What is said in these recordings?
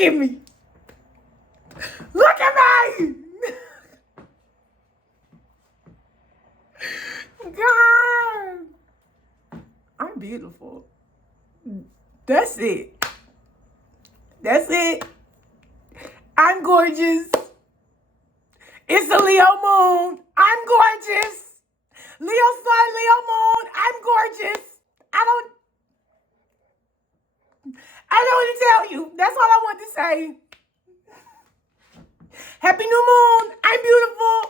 Look at me. Look at me. God. I'm beautiful. That's it. That's it. I'm gorgeous. It's a Leo moon. I'm gorgeous. Leo sun, Leo moon. I'm gorgeous. I don't want to tell you. That's all I want to say. Happy new moon. I'm beautiful.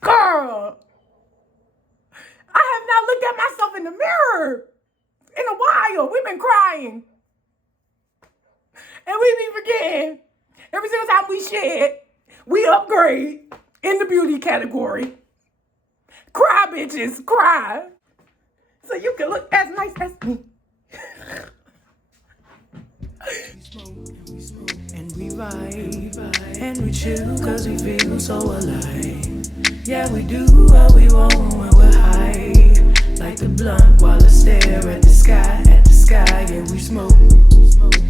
Girl. I have not looked at myself in the mirror in a while. We've been crying. And we be forgetting. Every single time we shed, we upgrade in the beauty category. Cry, bitches, cry. So you can look as nice as me. And we vibe, and we chill, cause we feel so alive. Yeah, we do what we want when we're high. Like the blunt while I stare at the sky, yeah, we smoke.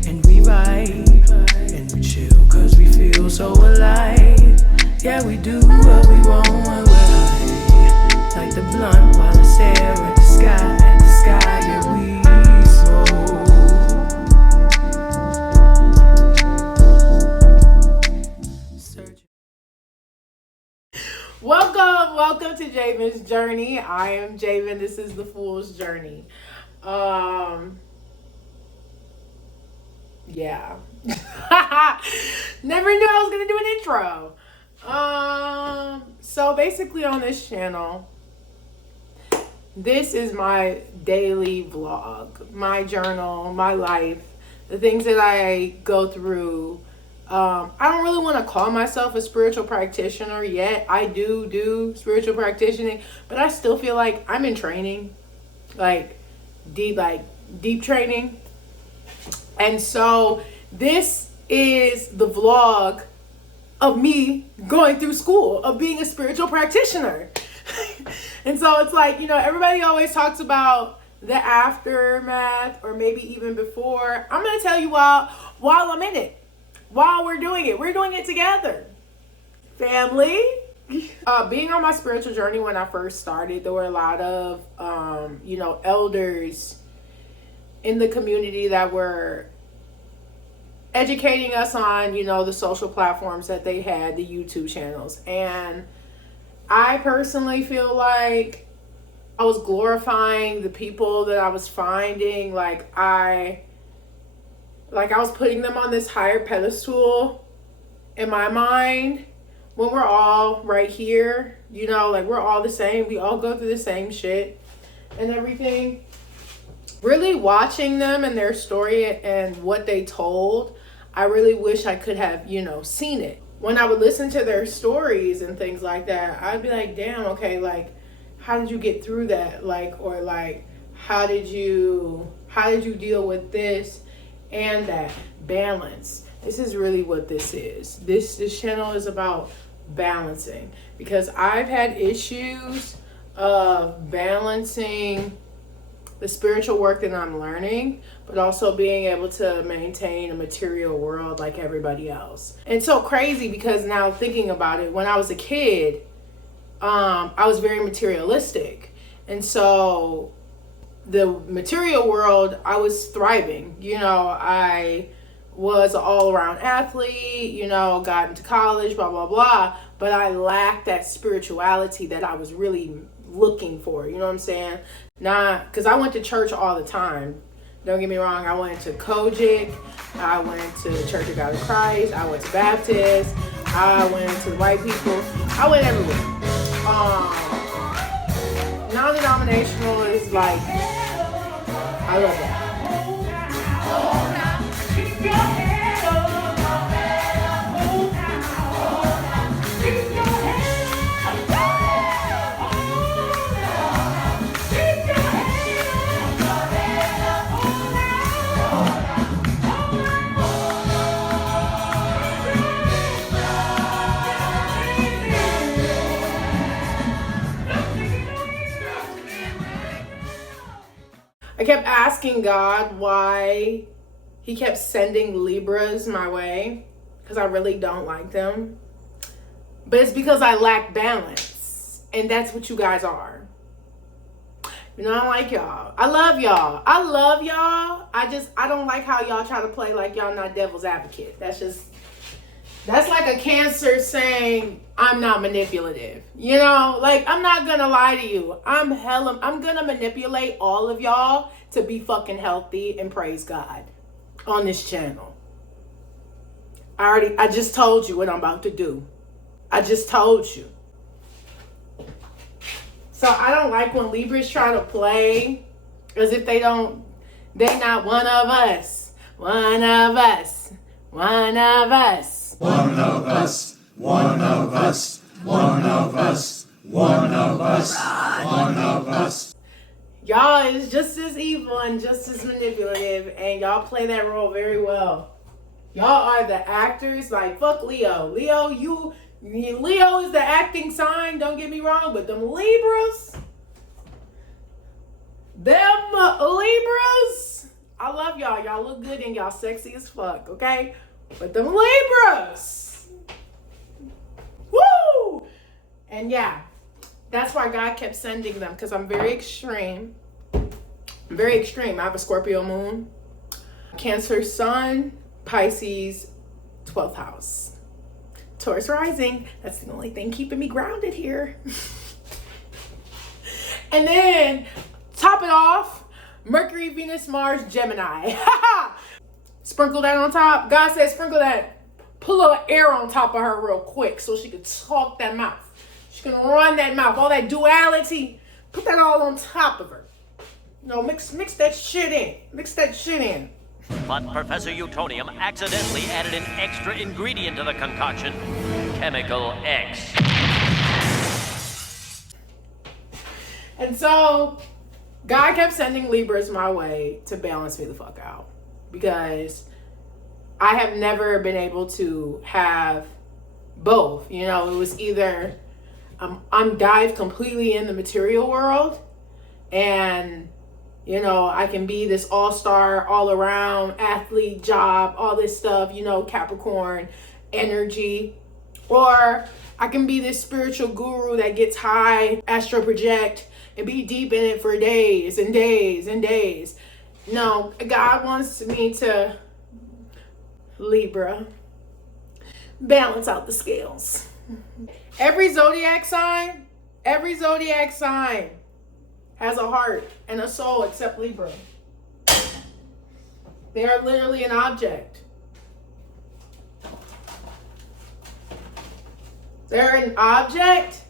And we vibe, and we chill, cause we feel so alive. Yeah, we do what we want when we're high. Like the blunt while I stare at the sky, yeah, we smoke. Welcome to Javen's Journey. I am Javen. This is the Fool's Journey. Yeah. Never knew I was gonna do an intro. So basically on this channel, this is my daily vlog, my journal, my life, the things that I go through. I don't really want to call myself a spiritual practitioner yet. I do spiritual practicing, but I still feel like I'm in training, like deep training. And so this is the vlog of me going through school, of being a spiritual practitioner. And so it's like, everybody always talks about the aftermath or maybe even before. I'm going to tell you while I'm in it. While we're doing it together. Family. Being on my spiritual journey when I first started, there were a lot of, elders in the community that were educating us on, the social platforms that they had, the YouTube channels. And I personally feel like I was glorifying the people that I was finding. Like I was putting them on this higher pedestal in my mind when we're all right here, like we're all the same. We all go through the same shit and everything. Really watching them and their story and what they told, I really wish I could have, seen it. When I would listen to their stories and things like that, I'd be like, damn, okay, like, how did you get through that? How did you deal with this? And that balance. This is really what this is. This channel is about balancing, because I've had issues of balancing the spiritual work that I'm learning, but also being able to maintain a material world like everybody else. And it's so crazy because now thinking about it, when I was a kid, I was very materialistic. And so the material world, I was thriving. I was an all-around athlete, got into college, blah, blah, blah. But I lacked that spirituality that I was really looking for. You know what I'm saying? Because I went to church all the time. Don't get me wrong. I went to Kojic. I went to Church of God in Christ. I went to Baptist. I went to the white people. I went everywhere. Non-denominational is like, I love that. asking God why he kept sending Libras my way, because I really don't like them. But it's because I lack balance. And that's what you guys are. You know, I don't like y'all. I love y'all. I love y'all. I don't like how y'all try to play like y'all not devil's advocate. That's like a Cancer saying I'm not manipulative. You know, like, I'm not gonna lie to you. I'm gonna manipulate all of y'all to be fucking healthy and praise God on this channel. I just told you what I'm about to do. I just told you. So I don't like when Libras try to play as if they not one of us. One of us. One of us. One of us. One of us. One of us. One of us. One of us. Y'all is just as evil and just as manipulative, and y'all play that role very well. Y'all are the actors. Like, fuck Leo. Leo is the acting sign, don't get me wrong, but them Libras, I love y'all. Y'all look good and y'all sexy as fuck, okay? But them Libras, woo! And yeah, that's why God kept sending them, because I'm very extreme. I have a Scorpio moon, Cancer sun, Pisces, 12th house. Taurus rising. That's the only thing keeping me grounded here. And then, top it off, Mercury, Venus, Mars, Gemini. Sprinkle that on top. God said sprinkle that. Put a little air on top of her real quick so she can talk that mouth. She can run that mouth. All that duality. Put that all on top of her. You know, mix that shit in. Mix that shit in. But Professor Utonium accidentally added an extra ingredient to the concoction, Chemical X. And so, God kept sending Libras my way to balance me the fuck out. Because I have never been able to have both. You know, it was either I'm dived completely in the material world, and you know, I can be this all-star, all-around athlete, job, all this stuff, you know, Capricorn energy. Or I can be this spiritual guru that gets high, astro project, and be deep in it for days and days and days. No, God wants me to, Libra, balance out the scales. Every zodiac sign has a heart and a soul except Libra. They are literally an object. They're an object,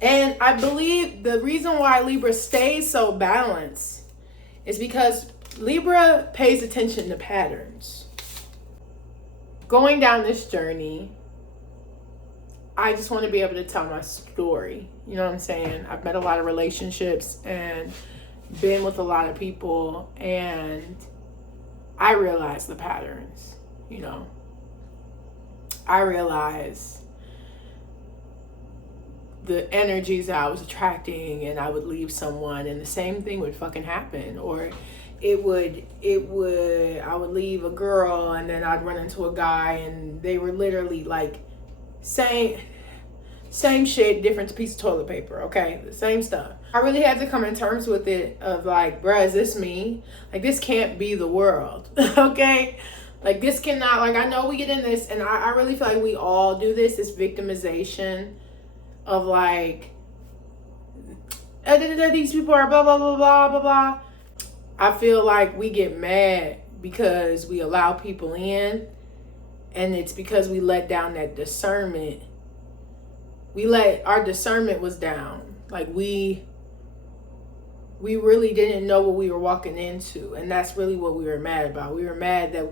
and I believe the reason why Libra stays so balanced is because Libra pays attention to patterns. Going down this journey, I just want to be able to tell my story. You know what I'm saying? I've met a lot of relationships and been with a lot of people, and I realize the patterns, you know. I realize the energies that I was attracting, and I would leave someone and the same thing would fucking happen. Or I would leave a girl and then I'd run into a guy and they were literally like same shit, different piece of toilet paper, okay? The same stuff. I really had to come in terms with it of like, bruh, is this me? Like, this can't be the world, okay? Like, this cannot, like, I know we get in this, and I really feel like we all do this victimization of like, these people are blah, blah, blah, blah, blah, blah. I feel like we get mad because we allow people in, and it's because we let down that discernment. Our discernment was down. Like, we really didn't know what we were walking into, and that's really what we were mad about. We were mad that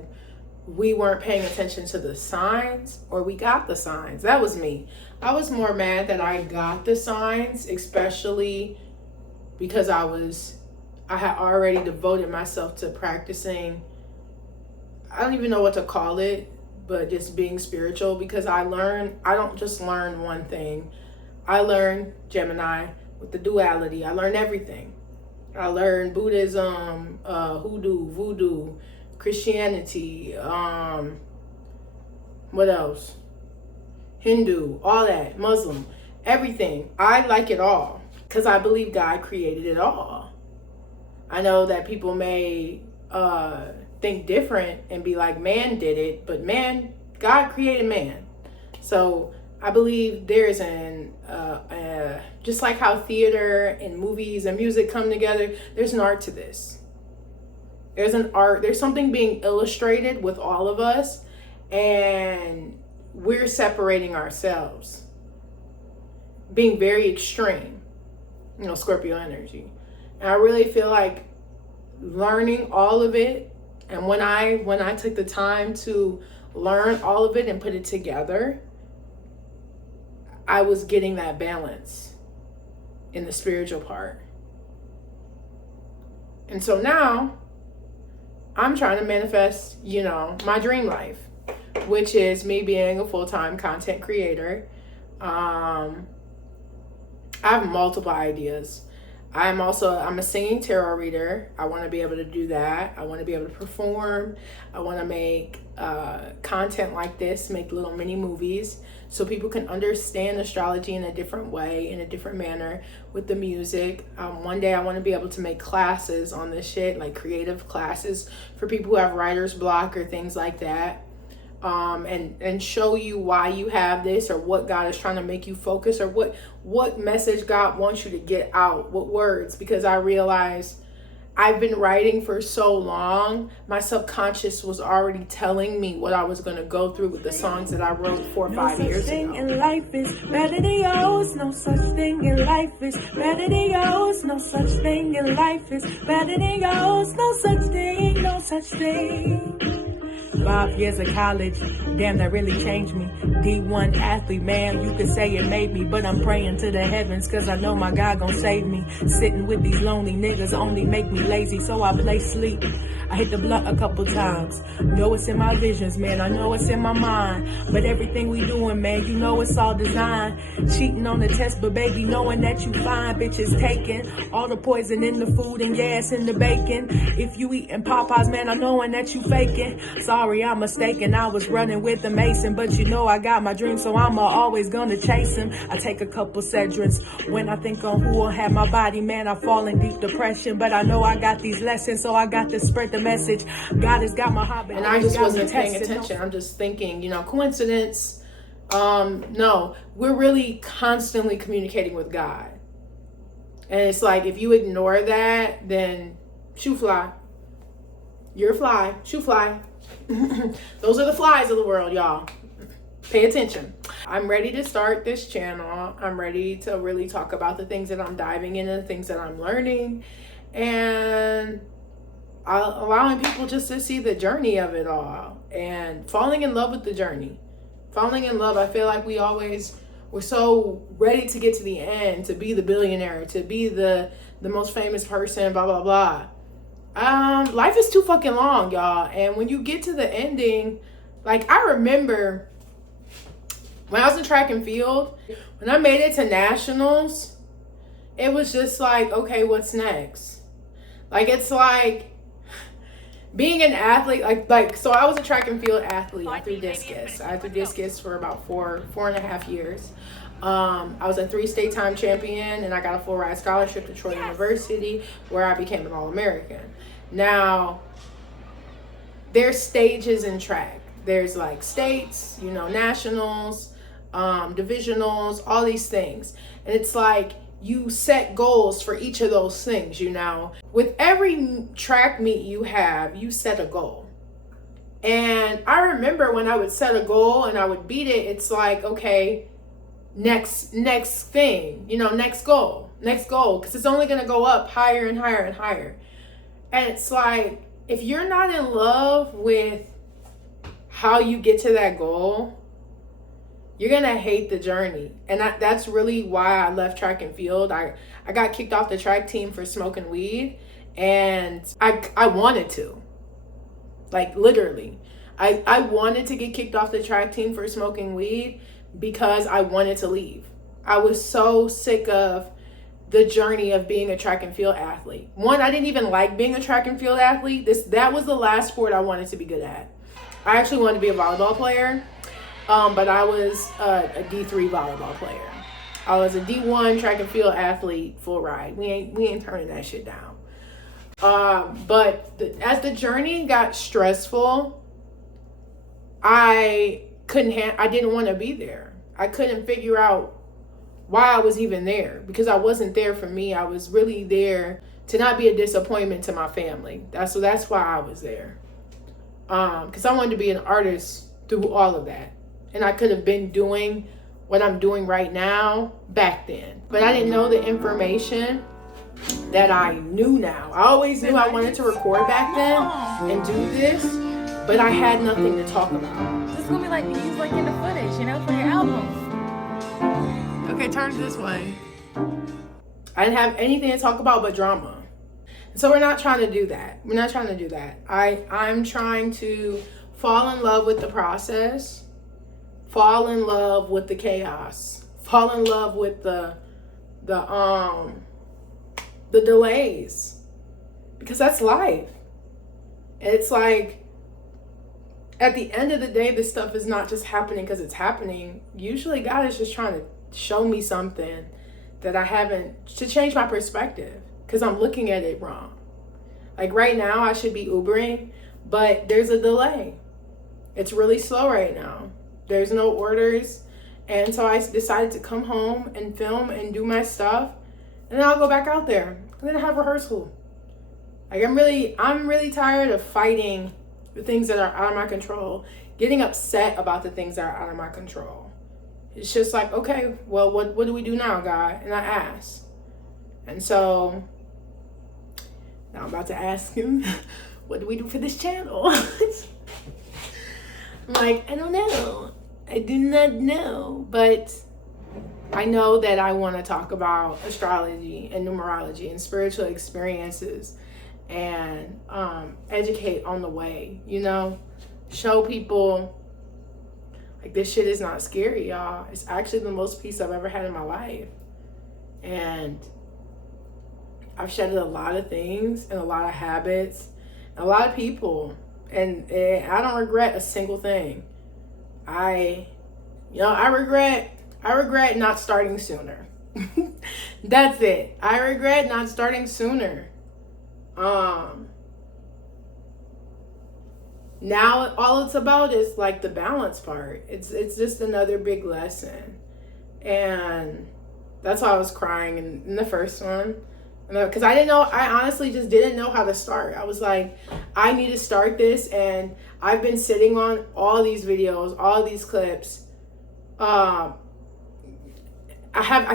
we weren't paying attention to the signs, or we got the signs. That was me. I was more mad that I got the signs, especially because I had already devoted myself to practicing, I don't even know what to call it, but just being spiritual, because I don't just learn one thing. I learned Gemini with the duality. I learned everything. I learned Buddhism, hoodoo, voodoo, Christianity, what else? Hindu, all that, Muslim, everything. I like it all because I believe God created it all. I know that people may think different and be like, man did it, but God created man. So I believe there's just like how theater and movies and music come together, there's an art to this. There's something being illustrated with all of us, and we're separating ourselves, being very extreme, Scorpio energy. And I really feel like learning all of it, and when I took the time to learn all of it and put it together, I was getting that balance in the spiritual part. And so now I'm trying to manifest, my dream life, which is me being a full-time content creator. I have multiple ideas. I'm a singing tarot reader. I want to be able to do that. I want to be able to perform. I want to make content like this, make little mini movies so people can understand astrology in a different way, in a different manner with the music. One day I want to be able to make classes on this shit, like creative classes for people who have writer's block or things like that. And show you why you have this, or what God is trying to make you focus, or what message God wants you to get out, what words, because I realized I've been writing for so long, my subconscious was already telling me what I was going to go through with the songs that I wrote 4 or 5 years ago. No such thing in life is better than yours. No such thing in life is better than yours. No such thing in life is better than yours. No such thing, no such thing. 5 years of college, damn, that really changed me. D1 athlete, man, you could say it made me, but I'm praying to the heavens, cause I know my God gon' save me. Sitting with these lonely niggas only make me lazy, so I play sleep. I hit the blunt a couple times. Know it's in my visions, man, I know it's in my mind. But everything we doing, man, you know it's all designed. Cheating on the test, but baby, knowing that you fine, bitches taking all the poison in the food and gas in the bacon. If you eating Popeyes, man, I'm knowing that you faking. Sorry, I'm mistaken, I was running with the Mason, but you know I got my dreams, so I'm always gonna chase him. I take a couple Cedrins when I think on who will have my body, man, I fall in deep depression, but I know I got these lessons, so I got to spread the message. God has got my hobby. And I just wasn't paying attention. I'm just thinking, coincidence. No, we're really constantly communicating with God. And it's like, if you ignore that, then shoo fly. You're a fly. Shoo fly. Those are the flies of the world, y'all. Pay attention. I'm ready to start this channel. I'm ready to really talk about the things that I'm diving into, the things that I'm learning, and allowing people just to see the journey of it all and falling in love with the journey. Falling in love. I feel like we're so ready to get to the end, to be the billionaire, to be the most famous person, blah, blah, blah. Life is too fucking long, y'all. And when you get to the ending, like, I remember when I was in track and field, when I made it to nationals, it was just like, okay, what's next? Like, it's like being an athlete, so I was a track and field athlete. I threw discus. I threw discus for about 4.5 years. I was a 3-state time champion, and I got a full ride scholarship to Troy University, where I became an All-American. Now, there's stages in track. There's like states, nationals, divisionals, all these things. And it's like you set goals for each of those things, With every track meet you have, you set a goal. And I remember when I would set a goal and I would beat it, it's like, okay, next thing, next goal, because it's only going to go up higher and higher and higher. And it's like, if you're not in love with how you get to that goal, you're going to hate the journey. And that's really why I left track and field. I got kicked off the track team for smoking weed, and I wanted to, like, literally. I wanted to get kicked off the track team for smoking weed because I wanted to leave. I was so sick of the journey of being a track and field athlete. One, I didn't even like being a track and field athlete. That was the last sport I wanted to be good at. I actually wanted to be a volleyball player, but I was a D3 volleyball player. I was a D1 track and field athlete, full ride. We ain't turning that shit down. But as the journey got stressful, I didn't want to be there. I couldn't figure out why I was even there, because I wasn't there for me. I was really there to not be a disappointment to my family. That's why I was there. Because I wanted to be an artist through all of that. And I could have been doing what I'm doing right now back then. But I didn't know the information that I knew now. I always knew I wanted to record back then and do this, but I had nothing to talk about. This is gonna be like used like in the footage, you know, for your album. Okay, turn this way. I didn't have anything to talk about but drama. So we're not trying to do that. We're not trying to do that. I'm trying to fall in love with the process, fall in love with the chaos, fall in love with the delays, because that's life. It's like, at the end of the day, this stuff is not just happening because it's happening. Usually God is just trying to show me something that I haven't, to change my perspective, because I'm looking at it wrong. Like right now I should be Ubering, but there's a delay. It's really slow right now. There's no orders. And so I decided to come home and film and do my stuff, and then I'll go back out there and then have rehearsal. Like I'm really tired of fighting the things that are out of my control, getting upset about the things that are out of my control. It's just like, okay, well, what do we do now, God? And I ask. And so now I'm about to ask him, what do we do for this channel? I'm like, I don't know. I do not know. But I know that I want to talk about astrology and numerology and spiritual experiences and educate on the way, you know, show people like this shit is not scary, y'all. It's actually the most peace I've ever had in my life. And I've shedded a lot of things and a lot of habits and a lot of people, and I don't regret a single thing. I regret not starting sooner. That's it. I regret not starting sooner. Now all it's about is like the balance part. It's just another big lesson. And that's why I was crying in the first one. Because I honestly just didn't know how to start. I was like, I need to start this, and I've been sitting on all these videos, all these clips. I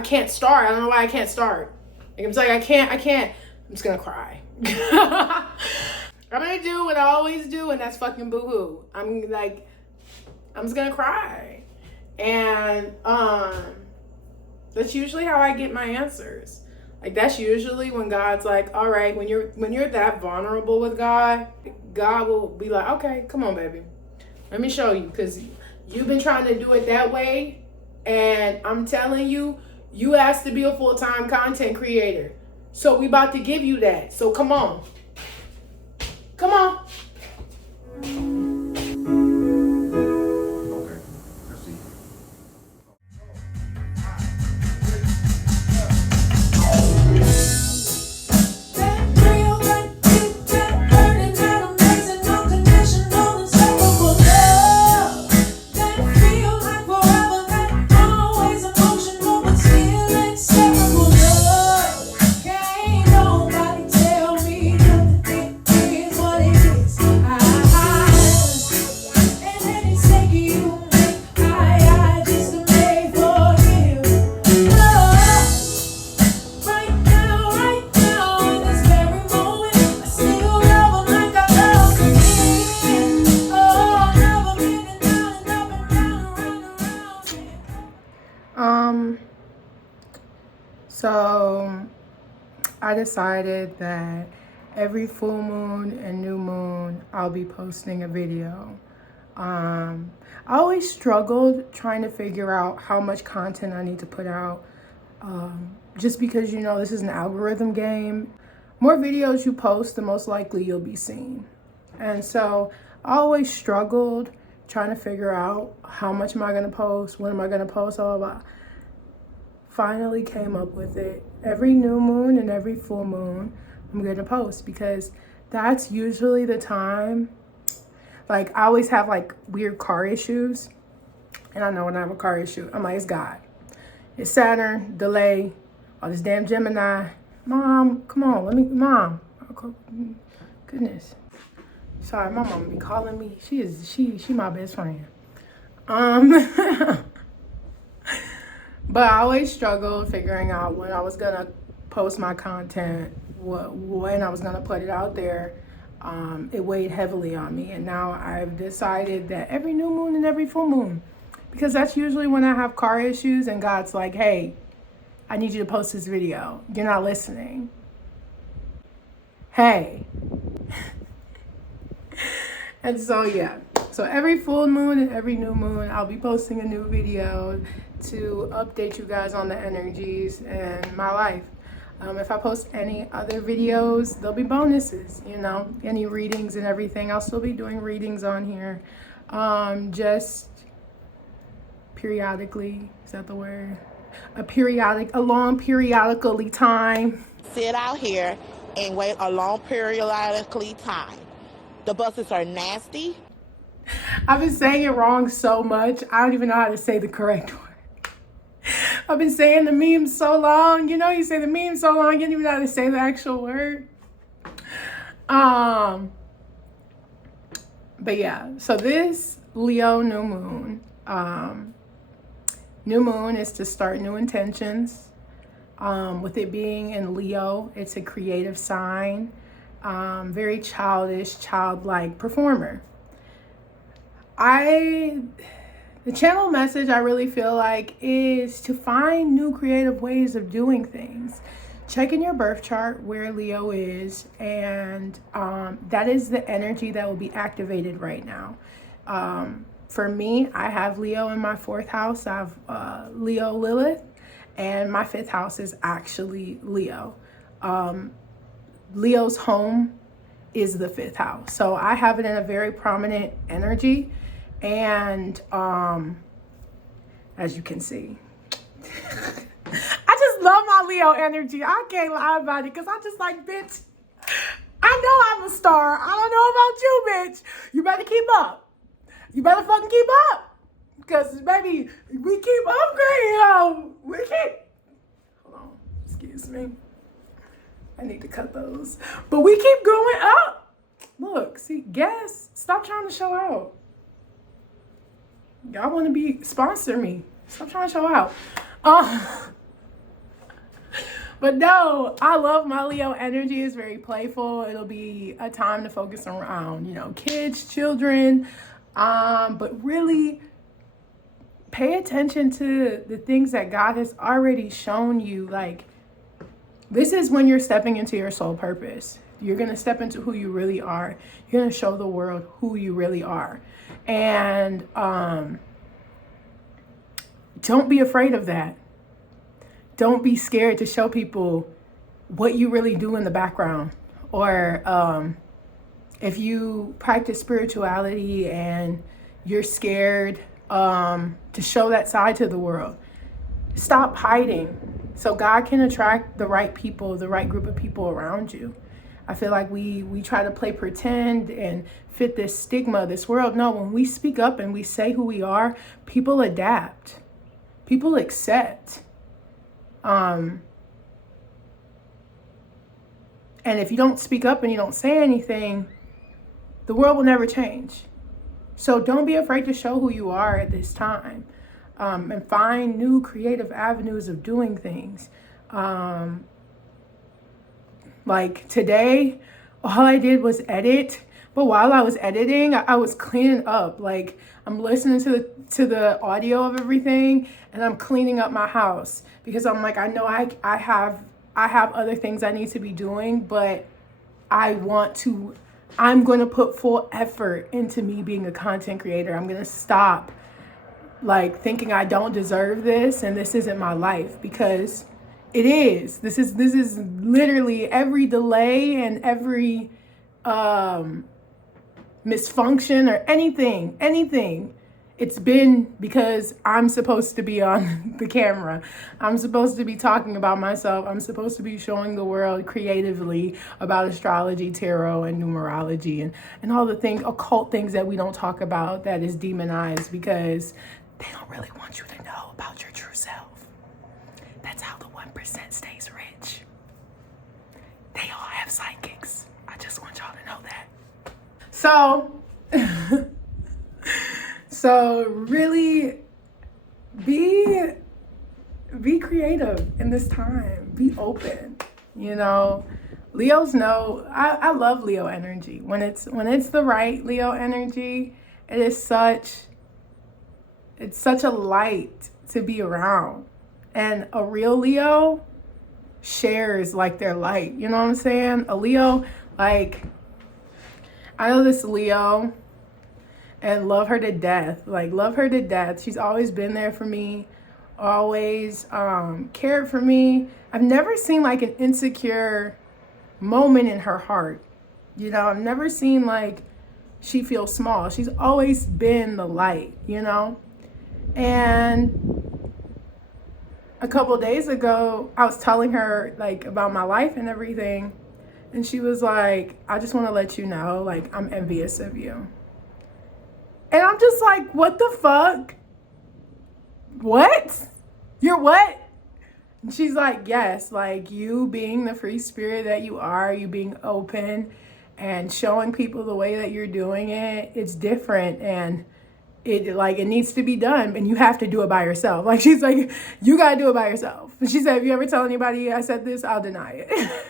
can't start. I don't know why I can't start. Like, I'm like, I can't. I'm just gonna cry. I'm gonna do what I always do, and that's fucking boo-hoo. I'm just gonna cry. And that's usually how I get my answers. Like, that's usually when God's like, all right, when you're that vulnerable with God, God will be like, okay, come on, baby. Let me show you, because you've been trying to do it that way, and I'm telling you, you asked to be a full-time content creator. So we about to give you that. So come on. Come on. Okay, let's see. So I decided that every full moon and new moon, I'll be posting a video. I always struggled trying to figure out how much content I need to put out. Just because you know this is an algorithm game, more videos you post, the most likely you'll be seen. And so I always struggled trying to figure out how much am I going to post, when am I going to post, blah, blah, blah. Finally came up with it. Every new moon and every full moon, I'm going to post, because that's usually the time. Like, I always have like weird car issues. And I know when I have a car issue, I'm like, it's God. It's Saturn, delay, all this damn Gemini. Mom, come on, Mom. Goodness. Sorry, my mom be calling me. She my best friend. But I always struggled figuring out when I was gonna post my content, when I was gonna put it out there. It weighed heavily on me, and now I've decided that every new moon and every full moon, because that's usually when I have car issues and God's like, hey, I need you to post this video. You're not listening. Hey. And so, yeah. So every full moon and every new moon, I'll be posting a new video to update you guys on the energies and my life. If I post any other videos, there'll be bonuses, you know, any readings and everything. I'll still be doing readings on here. Just periodically, is that the word? A long periodically time. Sit out here and wait a long periodically time. The buses are nasty. I've been saying it wrong so much, I don't even know how to say the correct word. I've been saying the meme so long. You know, you say the meme so long, you don't even know how to say the actual word. But yeah, so this Leo new moon. New moon is to start new intentions. With it being in Leo, it's a creative sign. Very childish, childlike performer. The channel message, I really feel like, is to find new creative ways of doing things. Check in your birth chart where Leo is, and that is the energy that will be activated right now. For me, I have Leo in my 4th house. I have Leo Lilith, and my 5th house is actually Leo. Leo's home is the 5th house. So I have it in a very prominent energy. And as you can see, I just love my Leo energy. I can't lie about it, because I just like, bitch, I know I'm a star. I don't know about you, bitch. You better keep up. You better fucking keep up. Because, baby, we keep upgrading, yo. Hold on, excuse me. I need to cut those. But we keep going up. Look, see, gas. Stop trying to show out. Y'all want to sponsor me. Stop trying to show out. But no, I love my Leo energy. It's very playful. It'll be a time to focus around, you know, kids, children. But really pay attention to the things that God has already shown you. Like, this is when you're stepping into your soul purpose. You're going to step into who you really are. You're going to show the world who you really are. And don't be afraid of that. Don't be scared to show people what you really do in the background. Or if you practice spirituality and you're scared to show that side to the world, stop hiding so God can attract the right people, the right group of people around you. I feel like we try to play pretend and fit this stigma, this world. No, when we speak up and we say who we are, people adapt. People accept. And if you don't speak up and you don't say anything, the world will never change. So don't be afraid to show who you are at this time. And find new creative avenues of doing things. Like today, all I did was edit. But while I was editing, I was cleaning up. Like, I'm listening to the audio of everything, and I'm cleaning up my house, because I'm like, I know I have other things I need to be doing, but I'm going to put full effort into me being a content creator. I'm going to stop like thinking I don't deserve this and this isn't my life, because it is. This is literally every delay and every misfunction or anything. It's been because I'm supposed to be on the camera. I'm supposed to be talking about myself. I'm supposed to be showing the world creatively about astrology, tarot, and numerology, and all the things, occult things that we don't talk about, that is demonized, because they don't really want you to know about your true self. That's how the 1% stays rich. They all have psychics. I just want y'all to know that. So really be creative in this time. Be open. You know, Leos know, I love Leo energy. When it's the right Leo energy, it's such a light to be around. And a real Leo shares like their light. You know what I'm saying? A Leo, like, I know this Leo and love her to death. Like, love her to death. She's always been there for me, always cared for me. I've never seen like an insecure moment in her heart. You know, I've never seen like she feels small. She's always been the light, you know? And a couple days ago, I was telling her like about my life and everything. And she was like, I just want to let you know, like, I'm envious of you. And I'm just like, what the fuck? What? You're what? And she's like, yes, like, you being the free spirit that you are, you being open and showing people the way that you're doing it, it's different, and it needs to be done, and you have to do it by yourself. Like, she's like, you gotta do it by yourself. And she said, if you ever tell anybody I said this, I'll deny it.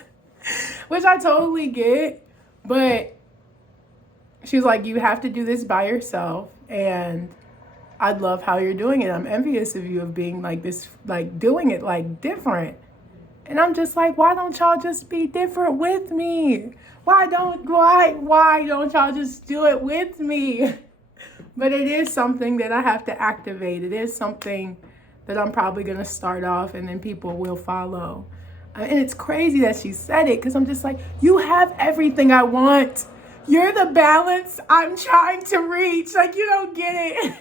Which I totally get, but she was like, you have to do this by yourself, and I love how you're doing it. I'm envious of you of being like this, like doing it like different. And I'm just like, why don't y'all just be different with me? Why don't y'all just do it with me? But it is something that I have to activate. It is something that I'm probably going to start off, and then people will follow. And it's crazy that she said it, because I'm just like, you have everything I want. You're the balance I'm trying to reach. Like, you don't get it.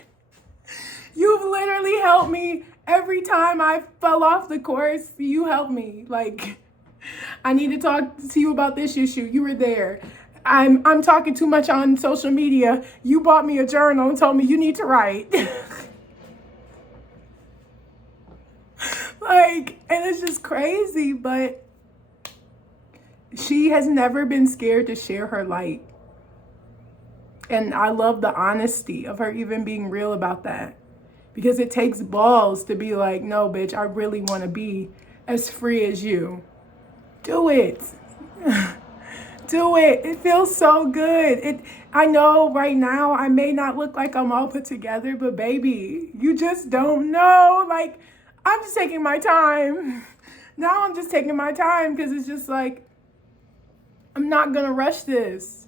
You've literally helped me every time I fell off the course. You helped me. Like, I need to talk to you about this issue. You were there. I'm talking too much on social media. You bought me a journal and told me you need to write. Like, and it's just crazy, but she has never been scared to share her light. And I love the honesty of her even being real about that, because it takes balls to be like, no, bitch, I really want to be as free as you. Do it. Do it. It feels so good. I know right now I may not look like I'm all put together, but baby, you just don't know. Like, I'm just taking my time. Now I'm just taking my time, because it's just like, I'm not going to rush this.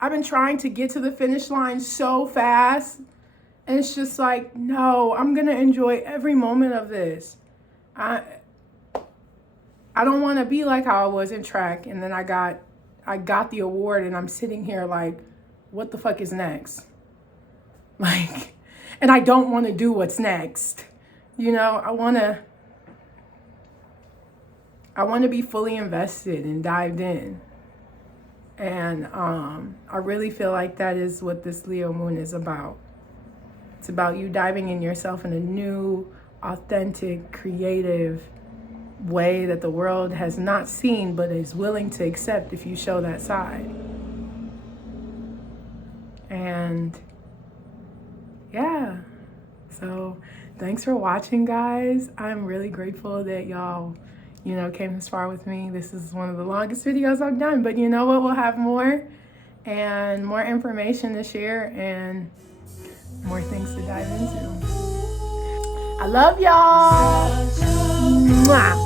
I've been trying to get to the finish line so fast. And it's just like, no, I'm going to enjoy every moment of this. I don't want to be like how I was in track, and then I got the award, and I'm sitting here like, what the fuck is next? Like, and I don't want to do what's next. You know, I want to be fully invested and dived in. And I really feel like that is what this Leo moon is about. It's about you diving in yourself in a new, authentic, creative way that the world has not seen but is willing to accept if you show that side. And yeah, so thanks for watching, guys. I'm really grateful that y'all, you know, came this far with me. This is one of the longest videos I've done, but you know what? We'll have more and more information to share and more things to dive into. I love y'all. Mwah.